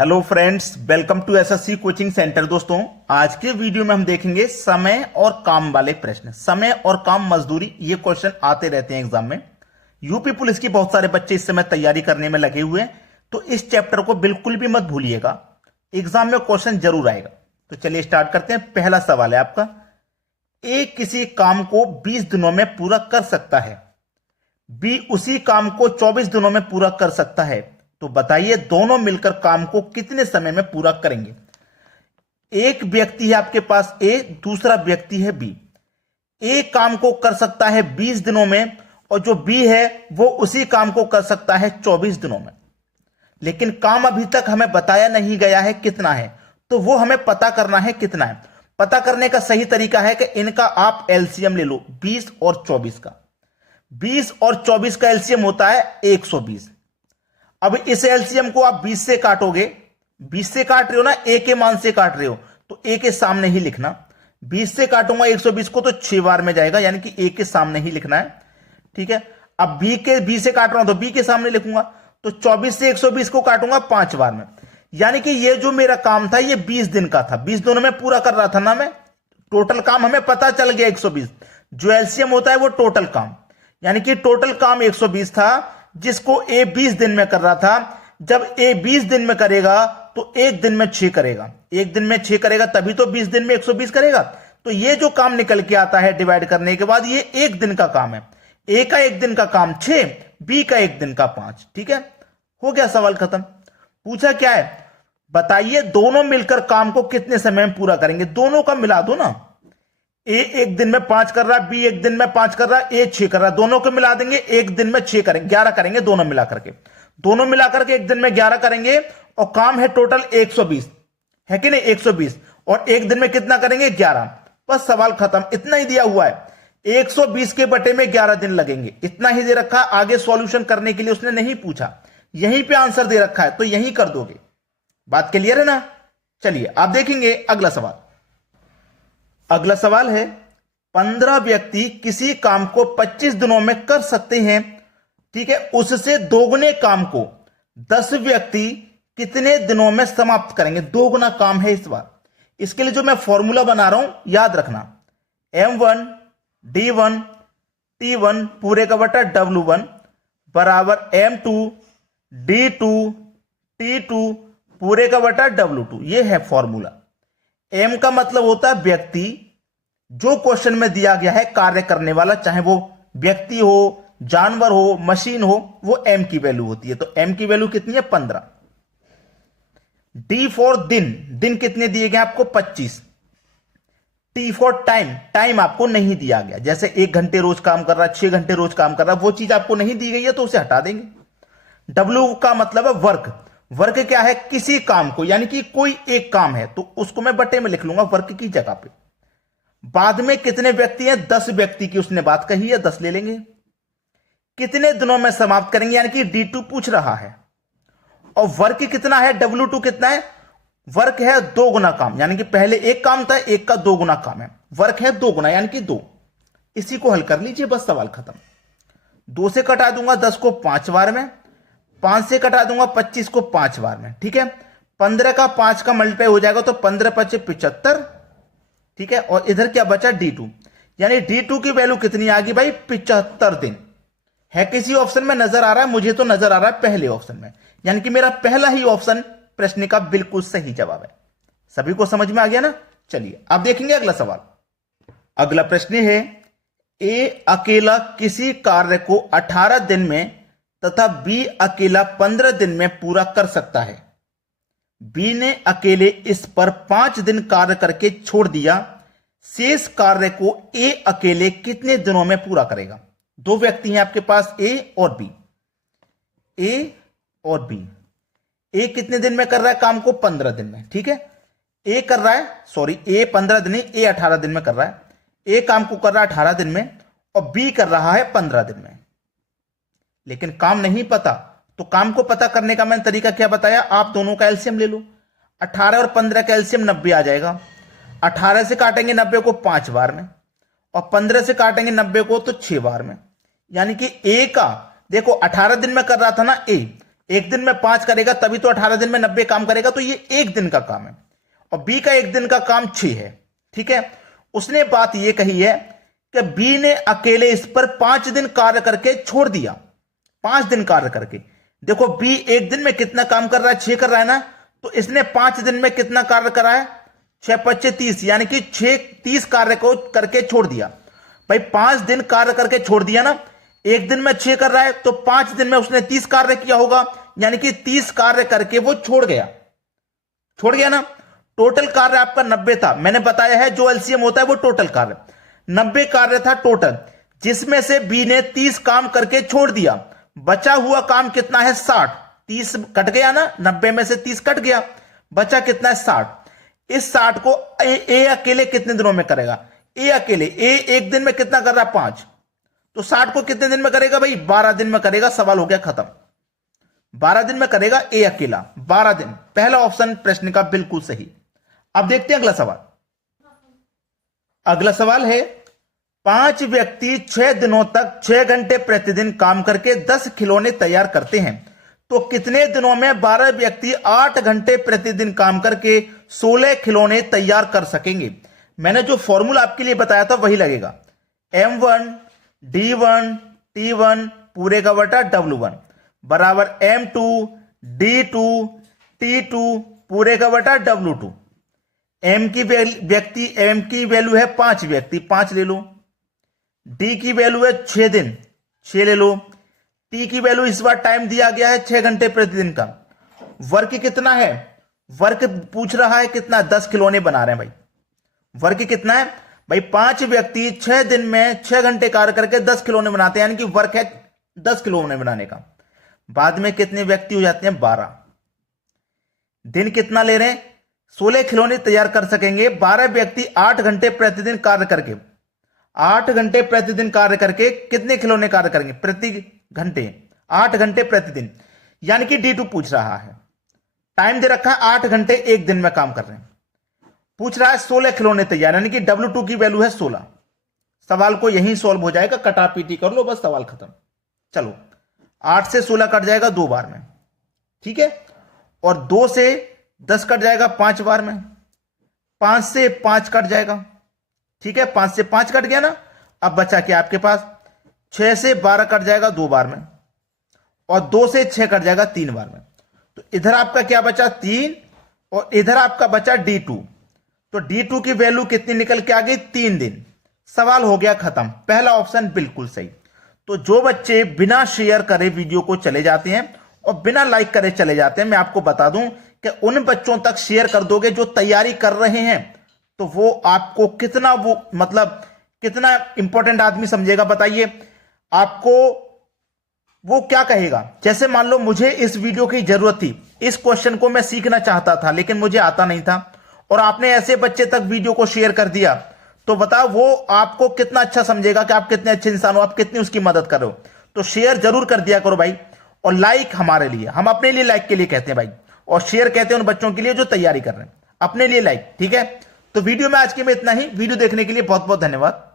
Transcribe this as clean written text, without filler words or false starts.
Hello friends, welcome to SSC coaching centre. दोस्तों, आज के वीडियो में हम देखेंगे समय और काम वाले प्रश्न। समय और काम मजदूरी, ये क्वेश्चन आते रहते हैं एग्जाम में। यूपी पुलिस की बहुत सारे बच्चे इस समय तैयारी करने में लगे हुए हैं, तो इस चैप्टर को बिल्कुल भी मत भूलिएगा, एग्जाम में क्वेश्चन जरूर आएगा। तो चलिए स्टार्ट करते हैं। पहला सवाल है आपका, ए किसी काम को 20 दिनों में पूरा कर सकता है, बी उसी काम को 24 दिनों में पूरा कर सकता है, तो बताइए दोनों मिलकर काम को कितने समय में पूरा करेंगे। एक व्यक्ति है आपके पास ए, दूसरा व्यक्ति है बी। ए काम को कर सकता है 20 दिनों में और जो बी है वो उसी काम को कर सकता है 24 दिनों में, लेकिन काम अभी तक हमें बताया नहीं गया है कितना है, तो वो हमें पता करना है कितना है। पता करने का सही तरीका है कि इनका आप एलसीएम ले लो, 20 और 24 का। 20 और 24 का एलसीएम होता है 120। अब इस एलसीएम को आप 20 से काटोगे, 20 से काट रहे हो ना, ए के मान से काट रहे हो, तो ए के सामने ही लिखना। 20 से काटूंगा 120 को तो 6 बार में जाएगा, यानी कि ए के सामने ही लिखना है। ठीक है, अब बी से काट रहा हूं तो बी के सामने लिखूंगा, तो 24 से 120 को काटूंगा 5 बार में। यानी कि ये जो मेरा काम था ये 20 दिन का था, 20 दिनों में पूरा कर रहा था ना मैं। टोटल काम हमें पता चल गया 120। जो एलसीएम होता है वो टोटल काम, यानी कि टोटल काम 120 था, जिसको ए 20 दिन में कर रहा था। जब ए 20 दिन में करेगा तो एक दिन में 6 करेगा, एक दिन में 6 करेगा, तभी तो 20 दिन में 120 करेगा। तो ये जो काम निकल के आता है डिवाइड करने के बाद, ये एक दिन का काम है। ए का एक दिन का काम 6, बी का एक दिन का 5। ठीक है, हो गया सवाल खत्म। पूछा क्या है, बताइए दोनों मिलकर काम को कितने समय में पूरा करेंगे। दोनों का मिला दो ना, ए एक दिन में 5 कर रहा है, बी एक दिन में 5 कर रहा है, ए 6 कर रहा है, दोनों को मिला देंगे, एक दिन में 6 करेंगे, 11 करेंगे दोनों मिला करके। दोनों मिला करके एक दिन में 11 करेंगे और काम है टोटल 120, है कि नहीं, 120, और एक दिन में कितना करेंगे, 11। बस सवाल खत्म, इतना ही दिया हुआ है। 120 के बटे में 11 दिन लगेंगे, इतना ही दे रखा। आगे सॉल्यूशन करने के लिए उसने नहीं पूछा, यहीं पे आंसर दे रखा है, तो यहीं कर दोगे। बात क्लियर है ना। चलिए आप देखेंगे अगला सवाल। अगला सवाल है, 15 व्यक्ति किसी काम को 25 दिनों में कर सकते हैं। ठीक है, उससे दोगुने काम को 10 व्यक्ति कितने दिनों में समाप्त करेंगे। दोगुना काम है इस बार। इसके लिए जो मैं फॉर्मूला बना रहा हूं याद रखना, M1 D1 T1 पूरे का बटा W1 बराबर M2 D2 T2 पूरे का बटा W2। यह है फॉर्मूला। एम का मतलब होता है व्यक्ति, जो क्वेश्चन में दिया गया है कार्य करने वाला, चाहे वो व्यक्ति हो, जानवर हो, मशीन हो, वो एम की वैल्यू होती है। तो एम की वैल्यू कितनी है, 15। डी फॉर दिन, दिन कितने दिए गए आपको, 25। टी फॉर टाइम, टाइम आपको नहीं दिया गया, जैसे 1 घंटे रोज काम कर रहा है, 6 घंटे रोज काम कर रहा है, वो चीज आपको नहीं दी गई है तो उसे हटा देंगे। डब्ल्यू का मतलब है वर्क। वर्क क्या है, किसी काम को, यानी कि कोई एक काम है तो उसको मैं बटे में लिख लूंगा वर्क की जगह पे। बाद में कितने व्यक्ति हैं, 10 व्यक्ति की उसने बात कही है, 10 ले लेंगे। कितने दिनों में समाप्त करेंगे, यानी कि D2 पूछ रहा है। और वर्क कितना है, W2 कितना है। वर्क है 2 गुना काम, यानी कि पहले एक काम था, एक का 2 गुना काम है। वर्क है 2 गुना, यानी कि 2। इसी को हल कर लीजिए, बस सवाल खत्म। 2 से कटा दूंगा 10 को 5 बार में, 5 से कटा दूंगा 25 को 5 बार में। ठीक है, 15 का 5 का मल्टीप्लाई हो जाएगा तो 15 5 75। ठीक है, और इधर क्या बचा, D2, यानी D2 की वैल्यू कितनी आ गई भाई, 75 दिन। है किसी ऑप्शन में नजर आ रहा है, मुझे तो नजर आ रहा है पहले ऑप्शन में, यानी कि मेरा पहला ही ऑप्शन प्रश्न का बिल्कुल सही जवाब है। सभी को समझ में आ गया ना। चलिए आप देखेंगे अगला सवाल। अगला प्रश्न है, ए अकेला किसी कार्य को 18 दिन में तथा बी अकेला 15 दिन में पूरा कर सकता है। बी ने अकेले इस पर 5 दिन कार्य करके छोड़ दिया, शेष कार्य को ए अकेले कितने दिनों में पूरा करेगा। 2 व्यक्ति हैं आपके पास, ए और बी। ए और बी, ए कितने दिन में कर रहा है काम को, 15 दिन में। ठीक है, ए कर रहा है, सॉरी, ए 15 दिन नहीं, ए 18 दिन में कर रहा है। ए काम को कर रहा है 18 दिन में और बी कर रहा है 15 दिन में। लेकिन काम नहीं पता, तो काम को पता करने का मैंने तरीका क्या बताया, आप दोनों का एलसीएम ले लो। 18 और 15 का एलसीएम 90 आ जाएगा। 18 से काटेंगे 90 को 5 बार में, और 15 से काटेंगे 90 को तो 6 बार में। यानी कि ए का, देखो 18 दिन में कर रहा था ना ए एक दिन में 5 करेगा तभी तो 18 दिन में 90 काम करेगा, तो ये एक दिन का काम है। और बी का एक दिन का काम 6 है। ठीक है, उसने बात ये कही है कि बी ने अकेले इस पर 5 दिन कार्य करके छोड़ दिया। 5 दिन कार्य करके, देखो बी एक दिन में कितना काम कर रहा है, 6 कर रहा है ना, तो इसने 5 दिन में कितना कार्य करा है, 6 5 30, यानी कि 30 कार्य को करके छोड़ दिया। भाई 5 दिन कार्य करके छोड़ दिया ना, एक दिन में 6 कर रहा है तो 5 दिन में उसने 30 कार्य किया होगा, यानी कि 30 कार्य करके वो छोड़ गया ना। टोटल कार्य आपका 90 था, मैंने बताया है जो एलसीएम होता है वो टोटल कार्य, 90 कार्य था टोटल, जिसमें से बी ने 30 काम करके छोड़ दिया। बचा हुआ काम कितना है, 60। 30 कट गया ना, 90 में से 30 कट गया, बचा कितना है, 60। इस 60 को ए अकेले कितने दिनों में करेगा, ए अकेले, ए एक दिन में कितना कर रहा है, 5, तो 60 को कितने दिन में करेगा भाई, 12 दिन में करेगा। सवाल हो गया खत्म, 12 दिन में करेगा ए अकेला, 12 दिन। पहला ऑप्शन प्रश्न का बिल्कुल सही। अब देखते हैं अगला सवाल। अगला सवाल है, 5 व्यक्ति 6 दिनों तक 6 घंटे प्रतिदिन काम करके 10 खिलौने तैयार करते हैं, तो कितने दिनों में 12 व्यक्ति 8 घंटे प्रतिदिन काम करके 16 खिलौने तैयार कर सकेंगे। मैंने जो फॉर्मूला आपके लिए बताया था वही लगेगा, M1 D1 T1 पूरे का बटा W1 बराबर M2 D2 T2 पूरे का बटा W2। एम की वैल्यू है 5 व्यक्ति, 5 ले लो। डी की वैल्यू है 6 दिन, 6 ले लो। टी की वैल्यू इस बार टाइम दिया गया है 6 घंटे प्रतिदिन का। वर्क कितना है, वर्क पूछ रहा है कितना, 10 खिलौने बना रहे हैं भाई। वर्क कितना है भाई, 5 व्यक्ति 6 दिन में 6 घंटे कार्य करके 10 खिलौने बनाते हैं, यानी कि वर्क है 10 खिलौने बनाने का। बाद में कितने व्यक्ति हो जाते हैं, 12। दिन कितना ले रहे हैं, 16 खिलौने तैयार कर सकेंगे 12 व्यक्ति 8 घंटे प्रतिदिन कार्य करके। 8 घंटे प्रतिदिन कार्य करके कितने खिलौने कार्य करेंगे प्रति घंटे, 8 घंटे प्रतिदिन, यानी कि D2 पूछ रहा है। टाइम दे रखा है 8 घंटे एक दिन में काम कर रहे हैं, पूछ रहा है 16 खिलौने तैयार, यानी कि W2 की वैल्यू है 16। सवाल को यहीं सॉल्व हो जाएगा, कटा पीटी कर लो बस, सवाल खत्म। चलो 8 से 16 कट जाएगा 2 बार में, ठीक है, और 2 से 10 कट जाएगा 5 बार में, 5 से 5 कट जाएगा, ठीक है, 5 से 5 कट गया ना। अब बचा क्या आपके पास, 6 से 12 कट जाएगा 2 बार में, और 2 से 6 कट जाएगा 3 बार में। तो इधर आपका क्या बचा, 3, और इधर आपका बचा D2। तो D2 की वैल्यू कितनी निकल के आ गई, 3 दिन। सवाल हो गया खत्म, पहला ऑप्शन बिल्कुल सही। तो जो बच्चे बिना शेयर करे वीडियो को चले जाते हैं और बिना लाइक करे चले जाते हैं, मैं आपको बता दूं कि उन बच्चों तक शेयर कर दोगे जो तैयारी कर रहे हैं, तो वो आपको कितना, वो मतलब कितना इंपॉर्टेंट आदमी समझेगा बताइए। आपको वो क्या कहेगा, जैसे मान लो मुझे इस वीडियो की जरूरत थी, इस क्वेश्चन को मैं सीखना चाहता था लेकिन मुझे आता नहीं था, और आपने ऐसे बच्चे तक वीडियो को शेयर कर दिया, तो बताओ वो आपको कितना अच्छा समझेगा कि आप कितने अच्छे इंसान हो, आप कितनी उसकी मदद कर रहे हो। तो शेयर जरूर कर दिया करो भाई। और लाइक हमारे लिए, हम अपने लिए लाइक के लिए कहते हैं भाई, और शेयर कहते हैं उन बच्चों के लिए जो तैयारी कर रहे हैं, अपने लिए लाइक, ठीक है। तो वीडियो में आज के में इतना ही। वीडियो देखने के लिए बहुत बहुत धन्यवाद।